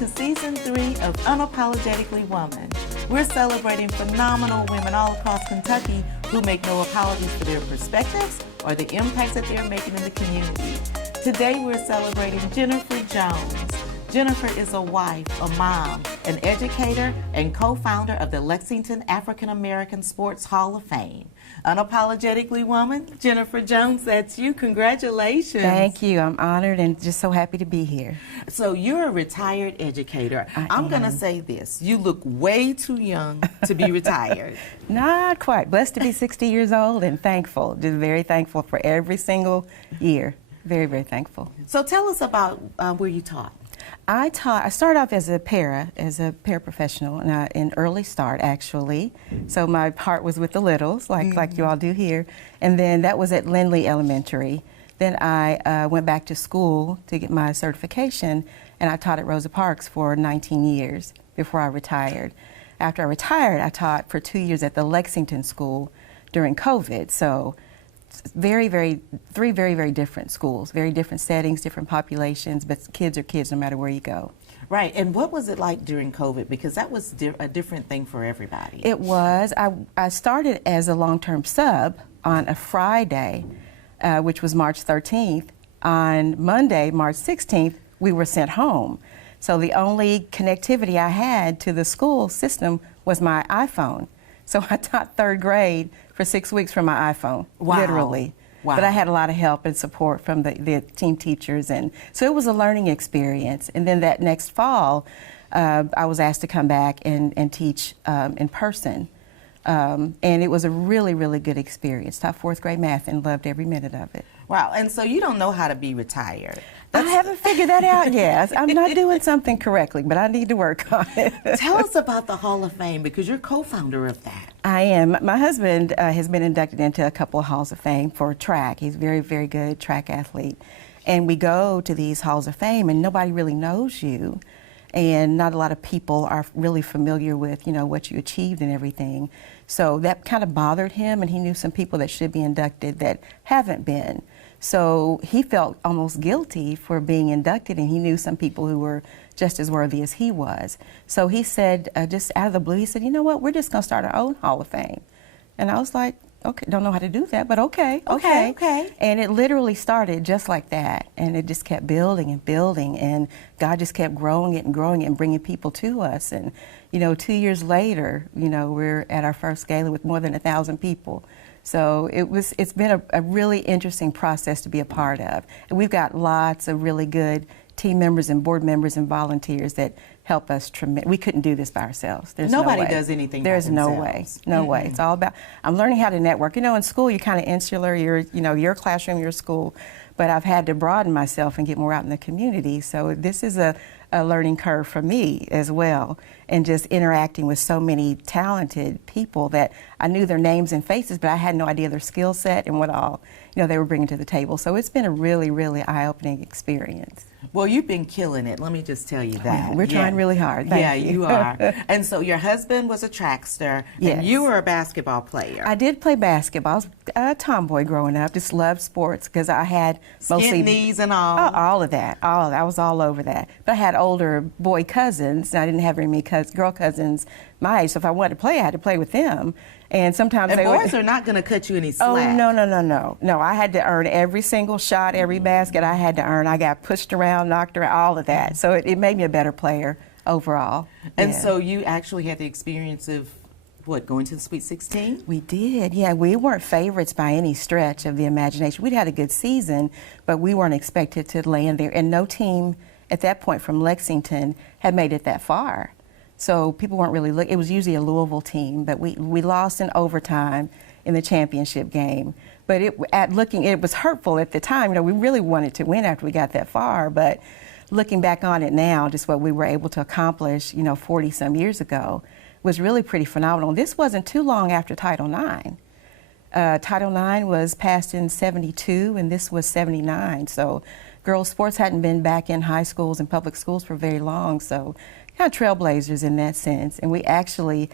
to Season 3 of Unapologetically Woman. We're celebrating phenomenal women all across Kentucky who make no apologies for their perspectives or the impacts that they're making in the community. Today we're celebrating Jennifer Jones. Jennifer is a wife, a mom, an educator, and co-founder of the Lexington African American Sports Hall of Fame. Unapologetically Woman, Jennifer Jones, that's you. Congratulations. Thank you. I'm honored and just so happy to be here. So you're a retired educator. I'm going to say this. You look way too young to be retired. Not quite. Blessed to be 60 years old and thankful. Just very thankful for every single year. Very, very thankful. So tell us about where you taught. I started off as a paraprofessional, and in early start actually. So my heart was with the littles, like you all do here, and then that was at Lindley Elementary. Then I went back to school to get my certification, and I taught at Rosa Parks for 19 years before I retired. After I retired, I taught for 2 years at the Lexington school during COVID. So three very different schools, very different settings, different populations, but kids are kids no matter where you go. Right, and what was it like during COVID? Because that was a different thing for everybody. It was. I started as a long-term sub on a Friday, which was March 13th. On Monday, March 16th, we were sent home. So the only connectivity I had to the school system was my iPhone. So I taught third grade for 6 weeks from my iPhone, literally. Wow. But I had a lot of help and support from the team teachers, and so it was a learning experience. And then that next fall, I was asked to come back and teach in person. And it was a really, really good experience. Taught fourth grade math and loved every minute of it. Wow, and so you don't know how to be retired. I haven't figured that out yet. I'm not doing something correctly, but I need to work on it. Tell us about the Hall of Fame, because you're co-founder of that. I am. My husband has been inducted into a couple of Halls of Fame for track. He's a very, very good track athlete. And we go to these Halls of Fame, and nobody really knows you. And not a lot of people are really familiar with, you know, what you achieved and everything. So that kind of bothered him, and he knew some people that should be inducted that haven't been. So he felt almost guilty for being inducted, and he knew some people who were just as worthy as he was. So he said, just out of the blue, he said, you know what, we're just going to start our own Hall of Fame. And I was like, okay, don't know how to do that, but okay. And it literally started just like that, and it just kept building and building, and God just kept growing it and bringing people to us. And, you know, 2 years later, you know, we're at our first gala with more than 1,000 people. So it's been a really interesting process to be a part of. And we've got lots of really good team members and board members and volunteers that help us tremendously. We couldn't do this by ourselves. There's Nobody no way. does anything There's by no way. themselves. No way. It's all about, I'm learning how to network. You know, in school, you're kind of insular. You're, you know, your classroom, your school. But I've had to broaden myself and get more out in the community. So this is a learning curve for me as well, and just interacting with so many talented people that I knew their names and faces, but I had no idea their skill set and what all, you know, they were bringing to the table. So it's been a really, really eye-opening experience. Well, you've been killing it, let me just tell you that. We're trying really hard. Thank you. You are. And so your husband was a trackster, Yes. and you were a basketball player. I did play basketball. I was a tomboy growing up, just loved sports because I had mostly knees and all. All of that. I was all over that. But I had older boy cousins, and I didn't have very many girl cousins my age, so if I wanted to play, I had to play with them. And sometimes and boys are not going to cut you any slack. Oh, no. No, I had to earn every single shot, every basket I had to earn. I got pushed around, knocked around, all of that. So it made me a better player overall. And yeah. so you actually had the experience of, what, going to the Sweet 16? We did, yeah. We weren't favorites by any stretch of the imagination. We'd had a good season, but we weren't expected to land there. And no team at that point from Lexington had made it that far. So people weren't really looking. It was usually a Louisville team, but we lost in overtime in the championship game. But it was hurtful at the time. You know, we really wanted to win after we got that far, but looking back on it now, just what we were able to accomplish, you know, 40-some years ago, was really pretty phenomenal. This wasn't too long after Title IX. Title IX was passed in '72, and this was '79. So girls' sports hadn't been back in high schools and public schools for very long, so kind of trailblazers in that sense. And we actually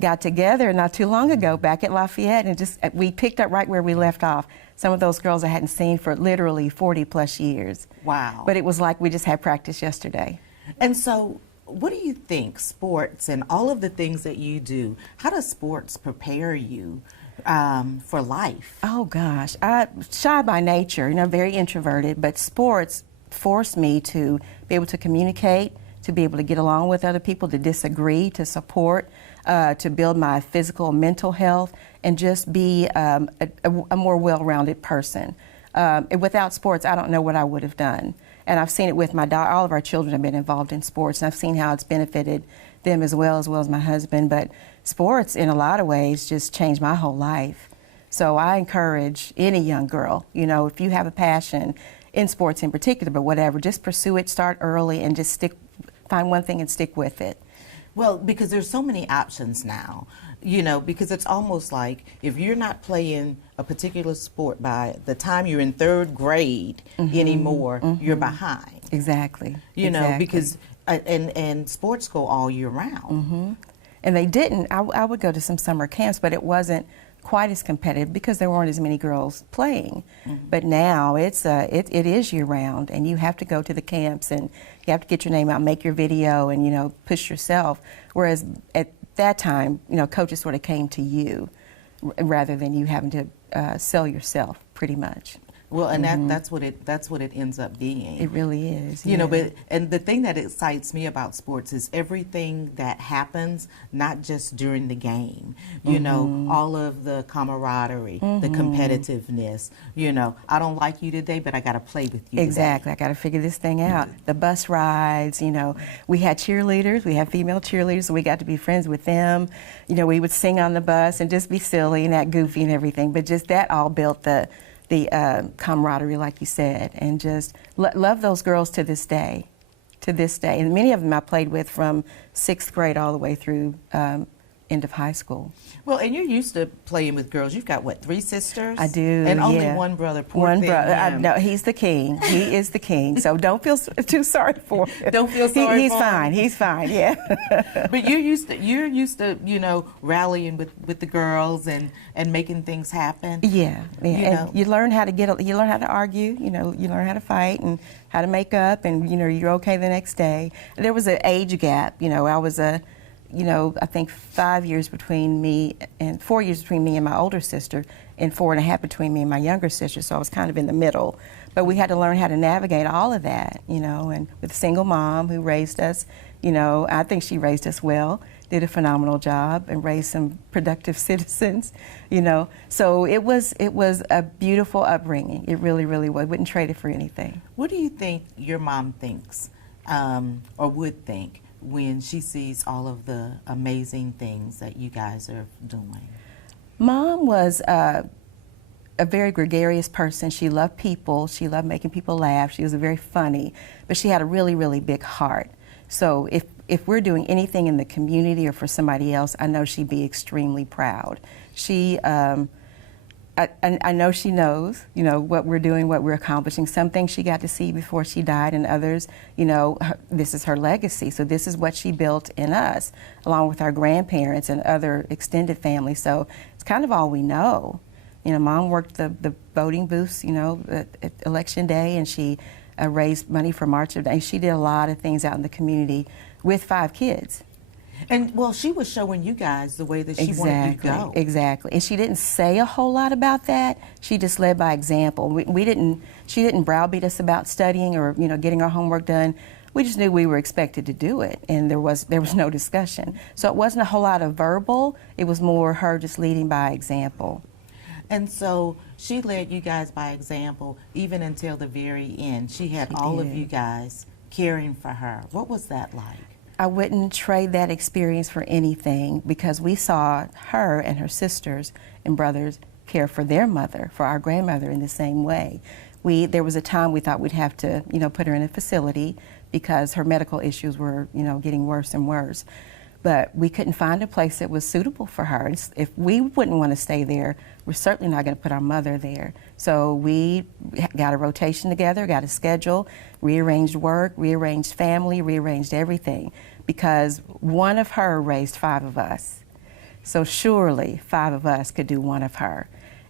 got together not too long ago back at Lafayette, and we picked up right where we left off. Some of those girls I hadn't seen for literally 40+ years. Wow. But it was like we just had practice yesterday. And so what do you think sports and all of the things that you do, how does sports prepare you for life? Oh gosh, I shy by nature, very introverted, but sports forced me to be able to communicate, to be able to get along with other people, to disagree, to support, to build my physical and mental health, and just be a more well-rounded person. Without sports, I don't know what I would have done. And I've seen it with my daughter. All of our children have been involved in sports, and I've seen how it's benefited them as well as my husband. But sports, in a lot of ways, just changed my whole life. So I encourage any young girl, if you have a passion in sports in particular, but whatever, just pursue it, start early, and just find one thing and stick with it. Well, because there's so many options now, because it's almost like if you're not playing a particular sport by the time you're in third grade anymore, you're behind. Exactly. Because, and sports go all year round. And they didn't. I would go to some summer camps, but it wasn't quite as competitive because there weren't as many girls playing. But now it is year round, and you have to go to the camps, and you have to get your name out, make your video, and push yourself. Whereas at that time, coaches sort of came to you rather than you having to sell yourself, pretty much. Well, and that's what it ends up being. It really is. But the thing that excites me about sports is everything that happens, not just during the game. All of the camaraderie, the competitiveness. I don't like you today, but I got to play with you. Exactly. Today. I got to figure this thing out. The bus rides. We had cheerleaders. We had female cheerleaders, so we got to be friends with them. We would sing on the bus and just be silly and act goofy and everything. But just that all built the camaraderie, like you said, and just love those girls to this day. And many of them I played with from 6th grade all the way through end of high school. Well, and you're used to playing with girls. You've got, what, 3 sisters? I do, and only one brother. Poor one thing, brother. No, he's the king. He is the king. So don't feel too sorry for him. Don't feel sorry for him. He's fine. He's fine. Yeah. But you're used to rallying with the girls and making things happen. Yeah. And you learn how to you learn how to argue. You learn how to fight and how to make up, and you're okay the next day. There was an age gap. I was I think 5 years between me and 4 years between me and my older sister, and 4.5 between me and my younger sister. So I was kind of in the middle. But we had to learn how to navigate all of that, and with a single mom who raised us, I think she raised us well, did a phenomenal job, and raised some productive citizens, So it was a beautiful upbringing. It really, really was. Wouldn't trade it for anything. What do you think your mom thinks, or would think, when she sees all of the amazing things that you guys are doing? Mom was a very gregarious person. She loved people. She loved making people laugh. She was very funny, but she had a really, really big heart. So if we're doing anything in the community or for somebody else, I know she'd be extremely proud. I know she knows, what we're doing, what we're accomplishing. Some things she got to see before she died, and others, this is her legacy. So this is what she built in us, along with our grandparents and other extended family. So it's kind of all we know. Mom worked the voting booths, at election day, and she raised money for March of Day. She did a lot of things out in the community with 5 kids. And well, she was showing you guys the way that she wanted you to go. Exactly. And she didn't say a whole lot about that. She just led by example. She didn't browbeat us about studying or getting our homework done. We just knew we were expected to do it, and there was no discussion. So it wasn't a whole lot of verbal. It was more her just leading by example. And so she led you guys by example even until the very end. She had all of you guys caring for her. What was that like? I wouldn't trade that experience for anything, because we saw her and her sisters and brothers care for their mother, for our grandmother, in the same way. There was a time we thought we'd have to, put her in a facility because her medical issues were, getting worse and worse. But we couldn't find a place that was suitable for her. If we wouldn't want to stay there, we're certainly not going to put our mother there. So we got a rotation together, got a schedule, rearranged work, rearranged family, rearranged everything, because one of her raised 5 of us. So surely 5 of us could do one of her.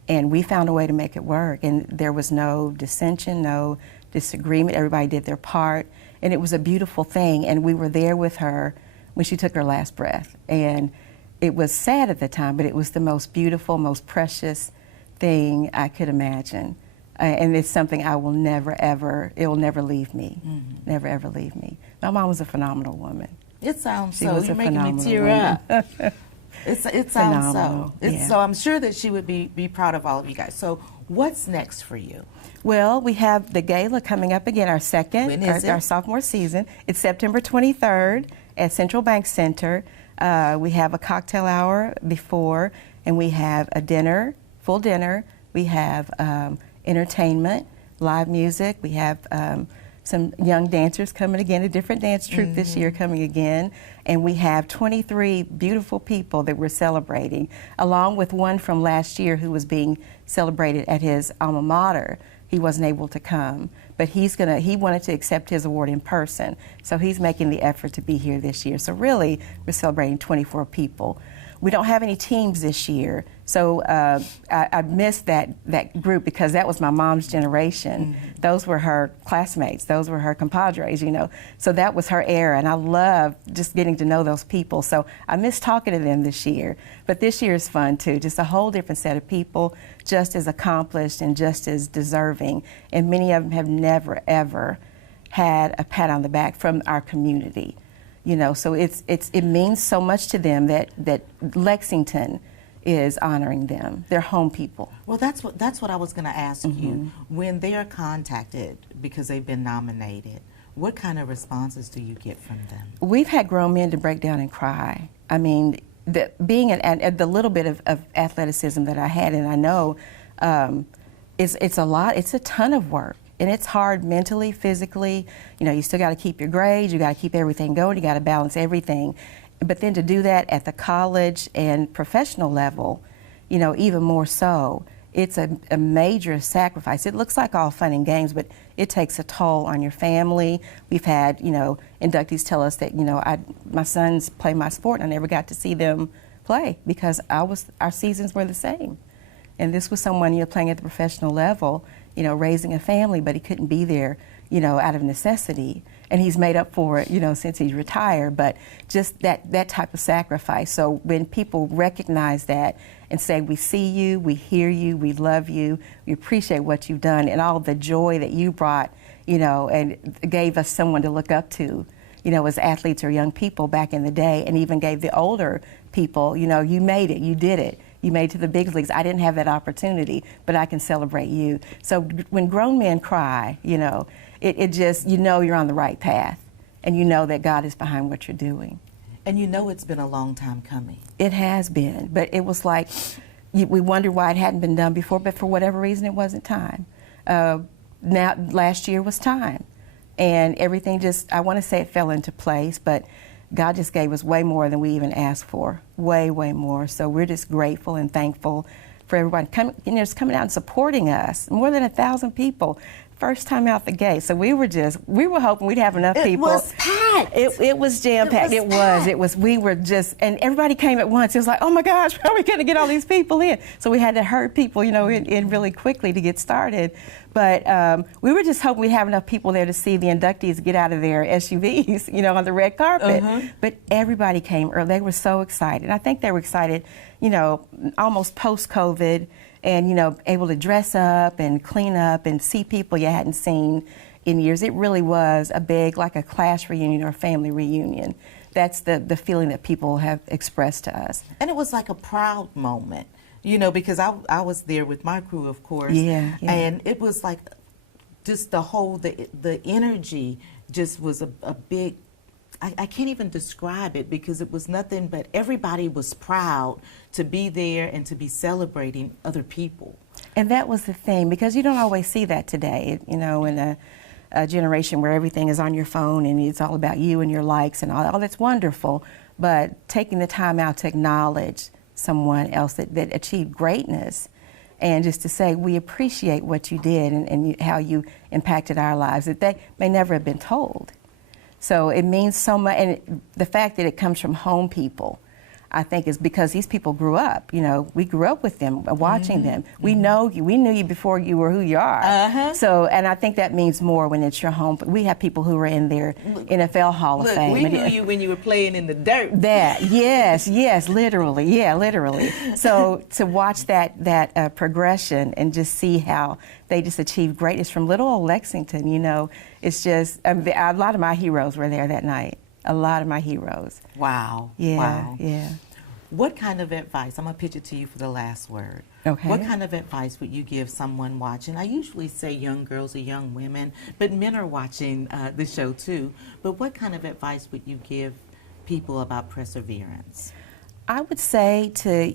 And we found a way to make it work, and there was no dissension, no disagreement. Everybody did their part, and it was a beautiful thing. And we were there with her when she took her last breath. And it was sad at the time, but it was the most beautiful, most precious thing I could imagine. And it's something I will never, ever, it will never leave me. Never, ever leave me. My mom was a phenomenal woman. It sounds She so. was You're a making me phenomenal tear woman. up. It sounds Phenomenal, so. yeah. So I'm sure that she would be proud of all of you guys. So what's next for you? Well, we have the gala coming up again, our second, When is our it? sophomore season. It's September 23rd at Central Bank Center. We have a cocktail hour before, and we have a dinner, full dinner. We have entertainment, live music. We have some young dancers coming again, a different dance troupe this year coming again. And we have 23 beautiful people that we're celebrating, along with one from last year who was being celebrated at his alma mater. He wasn't able to come, but he wanted to accept his award in person. So he's making the effort to be here this year. So really, we're celebrating 24 people. We don't have any teams this year, so I missed that group because that was my mom's generation. Those were her classmates. Those were her compadres, you know. So that was her era, and I love just getting to know those people. So I miss talking to them this year. But this year is fun, too. Just a whole different set of people, just as accomplished and just as deserving. And many of them have never, ever had a pat on the back from our community. You know, so it means so much to them that Lexington is honoring them. They're home people. Well, that's what I was going to ask you. When they are contacted because they've been nominated, what kind of responses do you get from them? We've had grown men to break down and cry. I mean, being the little bit of athleticism that I had, and I know it's a lot. It's a ton of work. And it's hard mentally, physically. You know, you still got to keep your grades, you got to keep everything going, you got to balance everything. But then to do that at the college and professional level, you know, even more so, it's a major sacrifice. It looks like all fun and games, but it takes a toll on your family. We've had, you know, inductees tell us that, you know, my sons play my sport and I never got to see them play because our seasons were the same. And this was someone, you know, playing at the professional level, you know, raising a family, but he couldn't be there, you know, out of necessity. And he's made up for it, you know, since he's retired, but just that type of sacrifice. So when people recognize that and say, we see you, we hear you, we love you, we appreciate what you've done and all the joy that you brought, you know, and gave us someone to look up to, you know, as athletes or young people back in the day, and even gave the older people, you know, you made it, you did it. You made it to the big leagues. I didn't have that opportunity, but I can celebrate you. So when grown men cry, you know, it just, you know you're on the right path, and you know that God is behind what you're doing. And you know it's been a long time coming. It has been, but it was like, we wondered why it hadn't been done before, but for whatever reason it wasn't time. Now, last year was time, and everything just, I want to say it fell into place, but God just gave us way more than we even asked for, way, way more. So we're just grateful and thankful for everyone coming out and supporting us. More than 1,000 people, first time out the gate. So we were hoping we'd have enough people. It was packed. It was jam-packed. It was. We were just, and everybody came at once. It was like, oh my gosh, how are we going to get all these people in? So we had to herd people, you know, in really quickly to get started. But we were just hoping we'd have enough people there to see the inductees get out of their SUVs, you know, on the red carpet. But everybody came early. They were so excited. I think they were excited, you know, almost post-COVID, and, you know, able to dress up and clean up and see people you hadn't seen in years. It really was a big, like a class reunion or a family reunion. That's the feeling that people have expressed to us. And it was like a proud moment. You know, because I was there with my crew, of course. Yeah. And it was like just the energy just was a big, I can't even describe it because it was nothing but everybody was proud to be there and to be celebrating other people. And that was the thing, because you don't always see that today, you know, in a generation where everything is on your phone and it's all about you and your likes and all that's wonderful. But taking the time out to acknowledge someone else that achieved greatness, and just to say we appreciate what you did and how you impacted our lives, that they may never have been told. So it means so much, and the fact that it comes from home people, I think is because these people grew up. You know, we grew up with them, watching them. We know you. We knew you before you were who you are. So, and I think that means more when it's your home. We have people who are in their NFL Hall of Fame. We knew you when you were playing in the dirt. Yes, literally, literally. So to watch that progression and just see how they just achieved greatness from little old Lexington, you know, it's just a lot of my heroes were there that night. A lot of my heroes. Wow. Yeah. Wow. Yeah. What kind of advice, I'm going to pitch it to you for the last word. Okay. What kind of advice would you give someone watching? I usually say young girls or young women, but men are watching the show too. But what kind of advice would you give people about perseverance? I would say to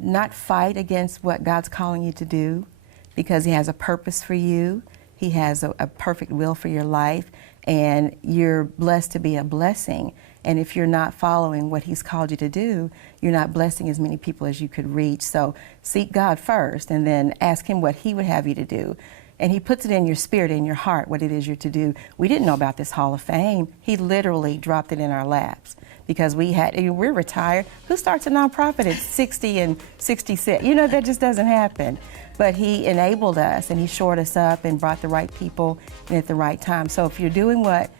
not fight against what God's calling you to do, because He has a purpose for you. He has a perfect will for your life, and you're blessed to be a blessing. And if you're not following what He's called you to do, you're not blessing as many people as you could reach. So seek God first, and then ask Him what He would have you to do. And He puts it in your spirit, in your heart, what it is you're to do. We didn't know about this Hall of Fame. He literally dropped it in our laps because we're retired. Who starts a nonprofit at 60 and 66? You know, that just doesn't happen. But He enabled us, and He shored us up and brought the right people in at the right time. So if you're doing what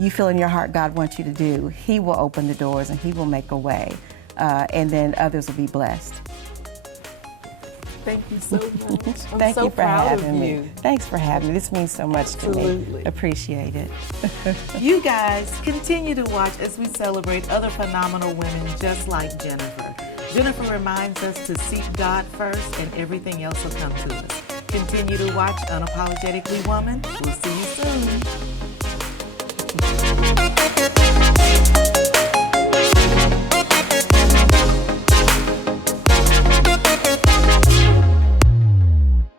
you feel in your heart God wants you to do, He will open the doors and He will make a way. And then others will be blessed. Thank you so much. Thank you for having me. Thanks for having me. This means so much to me. Appreciate it. You guys continue to watch as we celebrate other phenomenal women just like Jennifer. Jennifer reminds us to seek God first, and everything else will come to us. Continue to watch Unapologetically Woman. We'll see you soon.